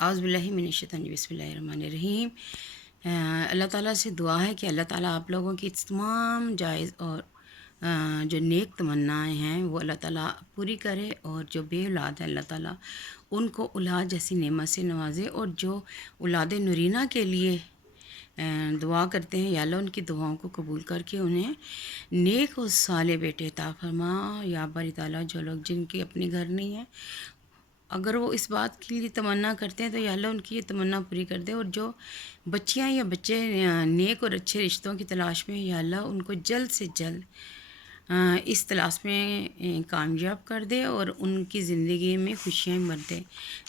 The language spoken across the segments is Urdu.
اعوذ باللہ من الشیطان الرجیم، بسم اللہ الرحمن الرحیم۔ اللہ تعالیٰ سے دعا ہے کہ اللہ تعالیٰ آپ لوگوں کی تمام جائز اور جو نیک تمنائیں ہیں وہ اللہ تعالیٰ پوری کرے، اور جو بے اولاد ہے اللہ تعالیٰ ان کو اولاد جیسی نعمت سے نوازے، اور جو اولاد نورینہ کے لیے دعا کرتے ہیں یا اللہ ان کی دعاؤں کو قبول کر کے انہیں نیک و صالح بیٹے عطا فرما۔ یا باری تعالیٰ جو لوگ جن کے اپنے گھر نہیں ہیں، اگر وہ اس بات کے لیے تمنا کرتے ہیں تو یا اللہ ان کی یہ تمنا پوری کر دے، اور جو بچیاں یا بچے نیک اور اچھے رشتوں کی تلاش میں، یا اللہ ان کو جلد سے جلد اس تلاش میں کامیاب کر دے اور ان کی زندگی میں خوشیاں بھر دے۔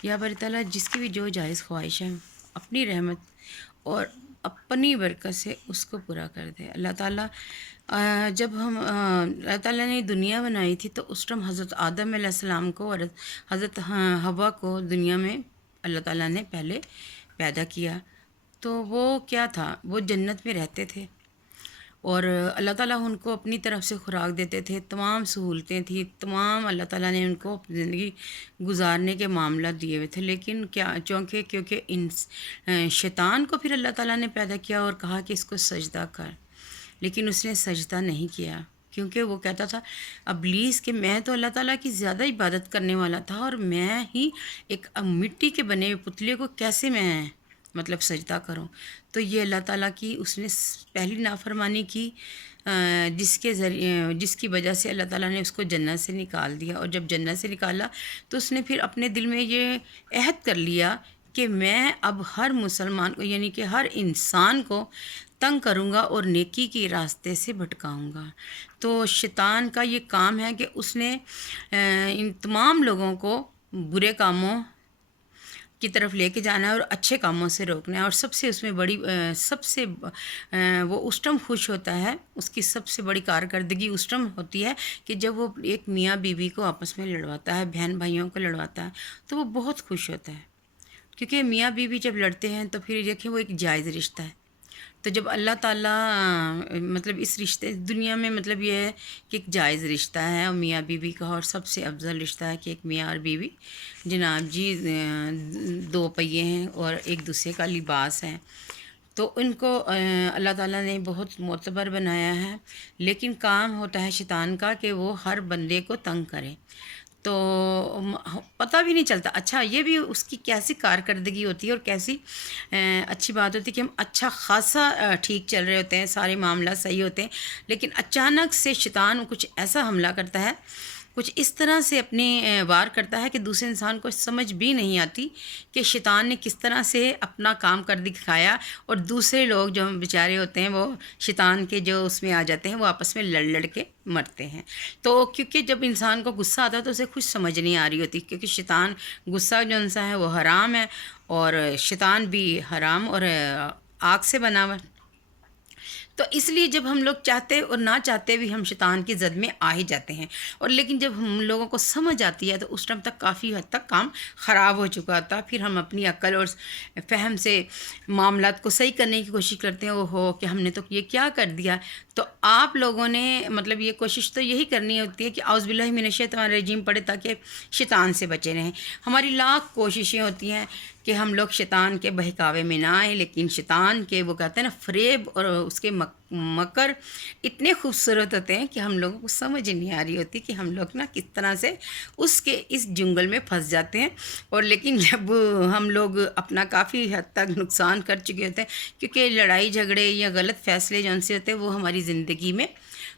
یا باری تعالیٰ جس کی بھی جو جائز خواہش ہے اپنی رحمت اور اپنی برکت سے اس کو پورا کر دے۔ اللہ تعالیٰ جب اللہ تعالیٰ نے دنیا بنائی تھی تو اس ٹائم حضرت آدم علیہ السلام کو اور حضرت حوا کو دنیا میں اللہ تعالیٰ نے پہلے پیدا کیا، تو وہ کیا تھا، وہ جنت میں رہتے تھے اور اللہ تعالیٰ ان کو اپنی طرف سے خوراک دیتے تھے، تمام سہولتیں تھیں، تمام اللہ تعالیٰ نے ان کو زندگی گزارنے کے معاملات دیے ہوئے تھے۔ لیکن کیونکہ شیطان کو پھر اللہ تعالیٰ نے پیدا کیا اور کہا کہ اس کو سجدہ کر، لیکن اس نے سجدہ نہیں کیا، کیونکہ وہ کہتا تھا ابلیس کہ میں تو اللہ تعالیٰ کی زیادہ عبادت کرنے والا تھا، اور میں ہی ایک مٹی کے بنے ہوئے پتلے کو کیسے میں سجدہ کروں۔ تو یہ اللہ تعالیٰ کی اس نے پہلی نافرمانی کی، جس کی وجہ سے اللہ تعالیٰ نے اس کو جنت سے نکال دیا، اور جب جنت سے نکالا تو اس نے پھر اپنے دل میں یہ عہد کر لیا کہ میں اب ہر مسلمان کو، یعنی کہ ہر انسان کو تنگ کروں گا اور نیکی کے راستے سے بھٹکاؤں گا۔ تو شیطان کا یہ کام ہے کہ اس نے ان تمام لوگوں کو برے کاموں کی طرف لے کے جانا ہے اور اچھے کاموں سے روکنا ہے، اور سب سے اس میں بڑی وہ اس ٹائم خوش ہوتا ہے، اس کی سب سے بڑی کارکردگی اس ٹائم ہوتی ہے کہ جب وہ ایک میاں بیوی کو آپس میں لڑواتا ہے، بہن بھائیوں کو لڑواتا ہے، تو وہ بہت خوش ہوتا ہے، کیونکہ میاں بیوی جب لڑتے ہیں تو پھر دیکھیں وہ ایک جائز رشتہ ہے۔ تو جب اللہ تعالیٰ اس رشتے دنیا میں یہ ہے کہ ایک جائز رشتہ ہے اور میاں بیوی کا، اور سب سے افضل رشتہ ہے کہ ایک میاں اور بیوی جناب جی دو پہیے ہیں اور ایک دوسرے کا لباس ہے، تو ان کو اللہ تعالیٰ نے بہت معتبر بنایا ہے۔ لیکن کام ہوتا ہے شیطان کا کہ وہ ہر بندے کو تنگ کرے، تو پتہ بھی نہیں چلتا۔ اچھا یہ بھی اس کی کیسی کارکردگی ہوتی ہے اور کیسی اچھی بات ہوتی ہے کہ ہم اچھا خاصا ٹھیک چل رہے ہوتے ہیں، سارے معاملات صحیح ہوتے ہیں، لیکن اچانک سے شیطان کچھ ایسا حملہ کرتا ہے، کچھ اس طرح سے اپنے وار کرتا ہے کہ دوسرے انسان کو سمجھ بھی نہیں آتی کہ شیطان نے کس طرح سے اپنا کام کر دکھایا، اور دوسرے لوگ جو بیچارے ہوتے ہیں وہ شیطان کے جو اس میں آ جاتے ہیں، وہ آپس میں لڑ لڑ کے مرتے ہیں۔ تو کیونکہ جب انسان کو غصہ آتا ہے تو اسے کچھ سمجھ نہیں آ رہی ہوتی، کیونکہ شیطان غصہ جو انسان ہے وہ حرام ہے، اور شیطان بھی حرام اور آگ سے بنا ہوا ہے۔ تو اس لیے جب ہم لوگ چاہتے اور نہ چاہتے بھی ہم شیطان کی زد میں آ ہی جاتے ہیں، اور لیکن جب ہم لوگوں کو سمجھ آتی ہے تو اس ٹائم تک کافی حد تک کام خراب ہو چکا ہوتا ہے، پھر ہم اپنی عقل اور فہم سے معاملات کو صحیح کرنے کی کوشش کرتے ہیں، ہو کہ ہم نے تو یہ کیا کر دیا۔ تو آپ لوگوں نے یہ کوشش تو یہی کرنی ہوتی ہے کہ اعوذ باللہ من الشیطان الرجیم پڑھے تاکہ شیطان سے بچے رہیں۔ ہماری لاکھ کوششیں ہوتی ہیں کہ ہم لوگ شیطان کے بہکاوے میں نہ آئیں، لیکن شیطان کے وہ کہتے ہیں نا فریب اور اس کے مکر اتنے خوبصورت ہوتے ہیں کہ ہم لوگوں کو سمجھ نہیں آ رہی ہوتی کہ ہم لوگ کس طرح سے اس جنگل میں پھنس جاتے ہیں، اور لیکن جب ہم لوگ اپنا کافی حد تک نقصان کر چکے ہوتے ہیں، کیونکہ لڑائی جھگڑے یا غلط فیصلے جو سے ہوتے ہیں وہ ہماری زندگی میں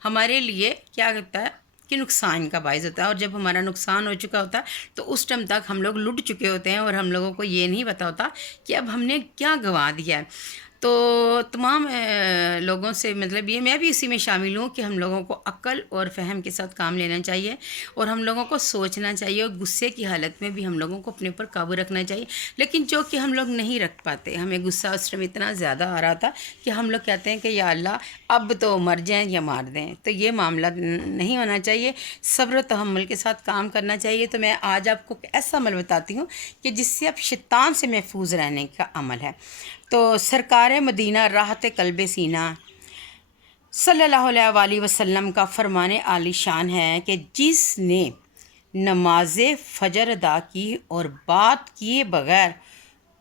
ہمارے لیے کیا کرتا ہے کہ نقصان کا باعث ہوتا ہے، اور جب ہمارا نقصان ہو چکا ہوتا ہے تو اس ٹائم تک ہم لوگ لٹ چکے ہوتے ہیں، اور ہم لوگوں کو یہ نہیں پتا ہوتا کہ اب ہم نے کیا گنوا دیا ہے۔ تو تمام لوگوں سے یہ میں بھی اسی میں شامل ہوں کہ ہم لوگوں کو عقل اور فہم کے ساتھ کام لینا چاہیے، اور ہم لوگوں کو سوچنا چاہیے، اور غصے کی حالت میں بھی ہم لوگوں کو اپنے اوپر قابو رکھنا چاہیے، لیکن جو کہ ہم لوگ نہیں رکھ پاتے۔ ہمیں غصہ اس ٹائم اتنا زیادہ آ رہا تھا کہ ہم لوگ کہتے ہیں کہ یا اللہ اب تو مر جائیں یا مار دیں، تو یہ معاملہ نہیں ہونا چاہیے، صبر و تحمل کے ساتھ کام کرنا چاہیے۔ تو میں آج آپ کو ایسا عمل بتاتی ہوں کہ جس سے اب شیطان سے محفوظ رہنے کا عمل ہے۔ تو سرکار مدینہ راحت قلب سینہ صلی اللہ علیہ وآلہ وسلم کا فرمان عالی شان ہے کہ جس نے نماز فجر ادا کی اور بات کیے بغیر